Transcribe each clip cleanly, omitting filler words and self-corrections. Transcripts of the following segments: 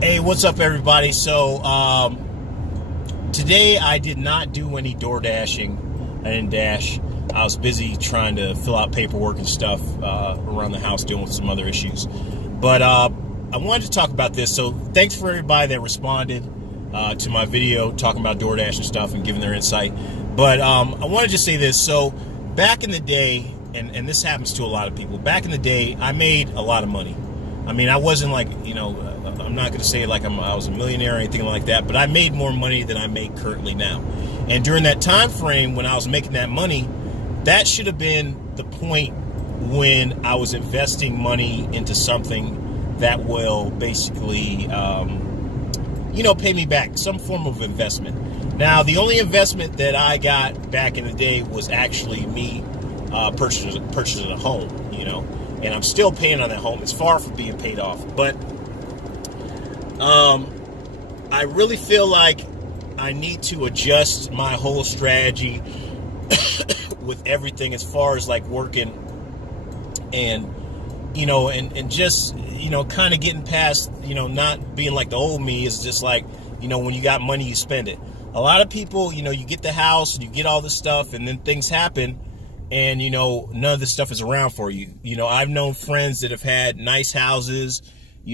Hey, what's up, everybody? So, today I did not do any door dashing. I didn't dash. I was busy trying to fill out paperwork and stuff around the house, dealing with some other issues. But I wanted to talk about this. So, thanks for everybody that responded to my video talking about DoorDash and stuff and giving their insight. But I wanted to say this. So, back in the day, and this happens to a lot of people, back in the day, I made a lot of money. I mean, I wasn't like, I'm not going to say like I was a millionaire or anything like that, but I made more money than I make currently now. And during that time frame when I was making that money, that should have been the point when I was investing money into something that will basically, pay me back, some form of investment. Now, the only investment that I got back in the day was actually me purchasing a home, and I'm still paying on that home. It's far from being paid off, but I really feel like I need to adjust my whole strategy with everything as far as like working and just, kind of getting past, not being like the old me is just like, when you got money, you spend it. A lot of people, you get the house and you get all this stuff and then things happen and, none of this stuff is around for you. I've known friends that have had nice houses,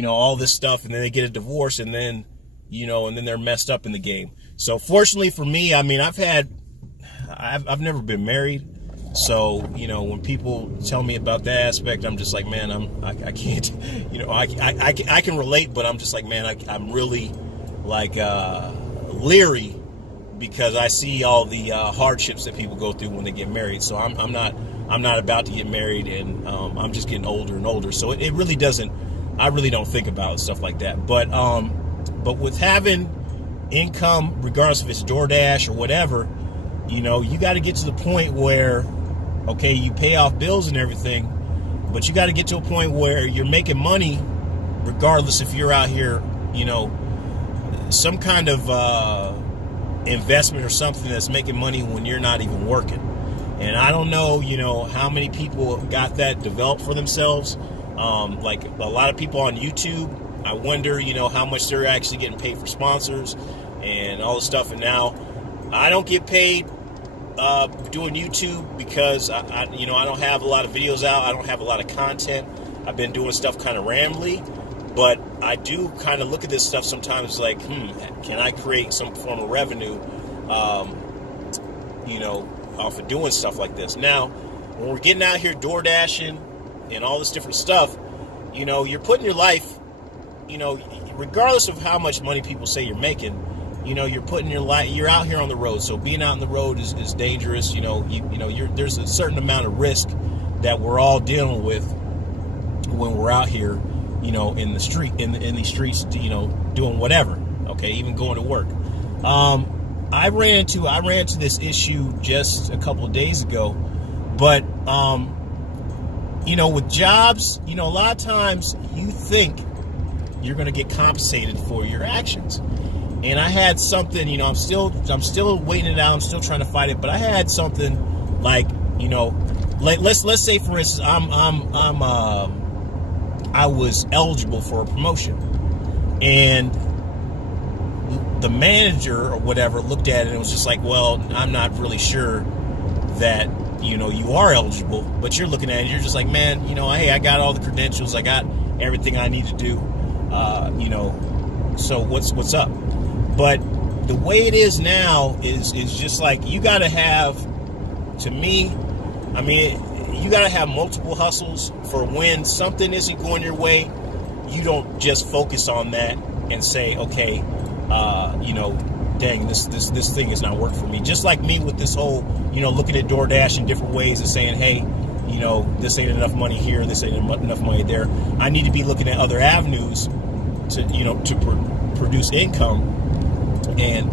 all this stuff, and then they get a divorce and then, and then they're messed up in the game. So fortunately for me, I mean, I've never been married. So, when people tell me about that aspect, I'm just like, man, I can't, I can relate, but I'm just like, man, I'm really like, leery because I see all the hardships that people go through when they get married. So I'm not about to get married, and I'm just getting older and older. So it really doesn't. I really don't think about stuff like that. But with having income, regardless if it's DoorDash or whatever, you got to get to the point where, okay, you pay off bills and everything, but you got to get to a point where you're making money, regardless if you're out here, some kind of investment or something that's making money when you're not even working. And I don't know, how many people got that developed for themselves. Like a lot of people on YouTube, I wonder, how much they're actually getting paid for sponsors and all this stuff. And now I don't get paid doing YouTube because I don't have a lot of videos out. I don't have a lot of content. I've been doing stuff kind of rambly, but I do kind of look at this stuff sometimes like, can I create some form of revenue, off of doing stuff like this? Now, when we're getting out here door dashing and all this different stuff, you're putting your life, regardless of how much money people say you're making, you're putting your life, you're out here on the road. So being out on the road is dangerous. There's a certain amount of risk that we're all dealing with when we're out here, in the street, in these streets, doing whatever. Okay. Even going to work. I ran into this issue just a couple of days ago, but, with jobs, a lot of times you think you're going to get compensated for your actions. And I had something, I'm still waiting it out. I'm still trying to fight it, but I had something like, let's say for instance, I was eligible for a promotion, and the manager or whatever looked at it and was just like, well, I'm not really sure that, you are eligible, but you're looking at it and you're just like, man, hey, I got all the credentials. I got everything I need to do. So what's up? But the way it is now is just like, you got to have, to me, I mean, you got to have multiple hustles for when something isn't going your way. You don't just focus on that and say, okay, dang, this thing is not working for me. Just like me with this whole, looking at DoorDash in different ways and saying, hey, this ain't enough money here, this ain't enough money there. I need to be looking at other avenues to produce income and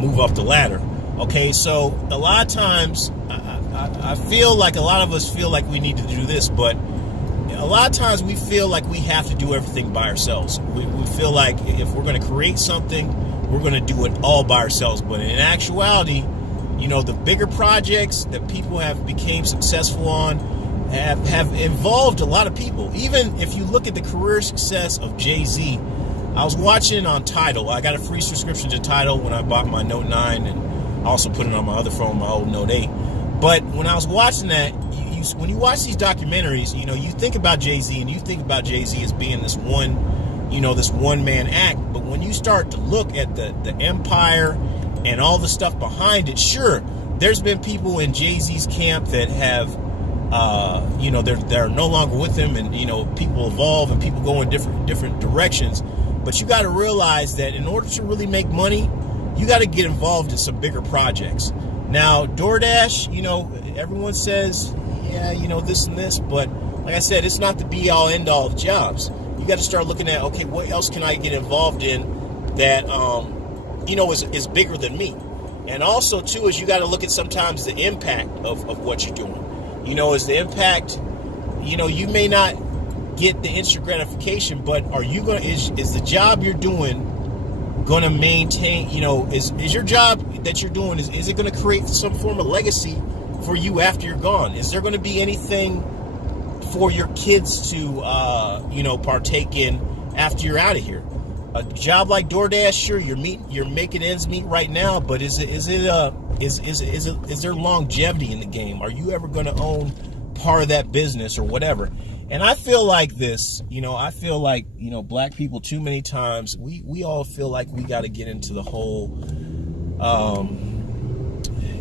move up the ladder. Okay, so a lot of times I feel like a lot of us feel like we need to do this, but a lot of times we feel like we have to do everything by ourselves. We feel like if we're going to create something, we're going to do it all by ourselves. But in actuality, the bigger projects that people have became successful on, have involved a lot of people. Even if you look at the career success of Jay-Z, I was watching on Tidal. I got a free subscription to Tidal when I bought my Note 9, and I also put it on my other phone, my old Note 8. But when I was watching that, when you watch these documentaries, you think about Jay-Z, and you think about Jay-Z as being this one-man act. But when you start to look at the empire and all the stuff behind it, sure, there's been people in Jay-Z's camp that have, they're no longer with him, and people evolve and people go in different directions. But you got to realize that in order to really make money, you got to get involved in some bigger projects. Now, DoorDash, everyone says, yeah, this and this, but like I said, it's not the be-all, end-all of jobs. You got to start looking at, okay, what else can I get involved in that, is bigger than me? And also, too, is you got to look at sometimes the impact of what you're doing. Is the impact, you may not get the instant gratification, but are you going to, is the job you're doing going to maintain, is your job that you're doing, is it going to create some form of legacy for you after you're gone? Is there going to be anything for your kids to, partake in after you're out of here? A job like DoorDash, sure, you're making ends meet right now, but is there longevity in the game? Are you ever going to own part of that business or whatever? And I feel like this, black people too many times, we all feel like we got to get into the whole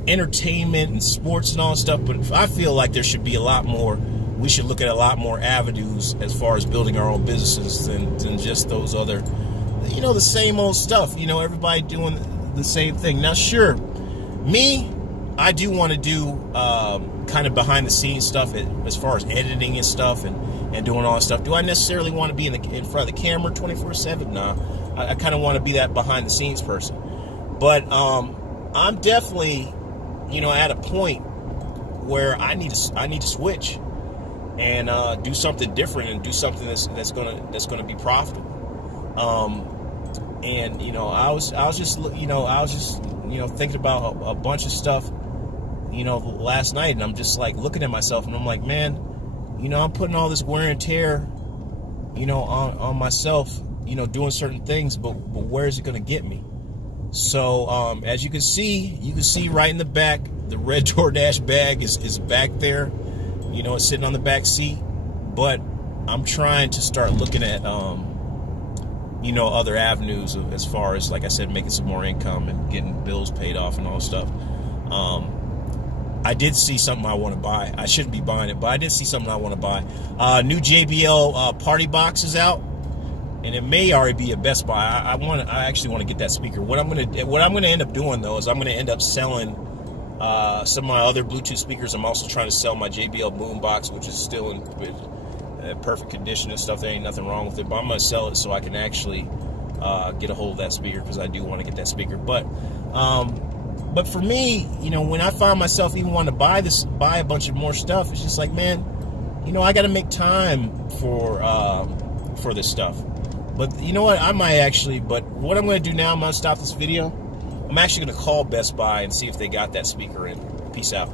entertainment and sports and all that stuff. But I feel like there should be a lot more. We should look at a lot more avenues as far as building our own businesses than just those other, the same old stuff. Everybody doing the same thing. Now, sure, I do want to do kind of behind the scenes stuff as far as editing and stuff and doing all that stuff. Do I necessarily want to be in front of the camera 24/7? Nah, I kind of want to be that behind the scenes person. But I'm definitely, at a point where I need to switch and do something different and do something that's gonna be profitable. And I was just thinking about a bunch of stuff, last night, and I'm just like looking at myself, and I'm like, man, I'm putting all this wear and tear, on myself, doing certain things, but where is it going to get me? So as you can see right in the back, the red DoorDash bag is back there. It's sitting on the back seat. But I'm trying to start looking at other avenues as far as, like I said, making some more income and getting bills paid off and all that stuff. I did see something I want to buy. I shouldn't be buying it, but I did see something I want to buy. New JBL Party Box is out, and it may already be a Best Buy. I actually want to get that speaker. What I'm gonna end up doing though is I'm gonna end up selling some of my other Bluetooth speakers. I'm also trying to sell my JBL Boombox, which is still in perfect condition and stuff. There ain't nothing wrong with it, but I'm gonna sell it so I can actually get a hold of that speaker, because I do want to get that speaker. But for me, when I find myself even wanting to buy a bunch of more stuff, it's just like, man, I got to make time for this stuff. But you know what? But what I'm going to do now, I'm going to stop this video. I'm actually going to call Best Buy and see if they got that speaker in. Peace out.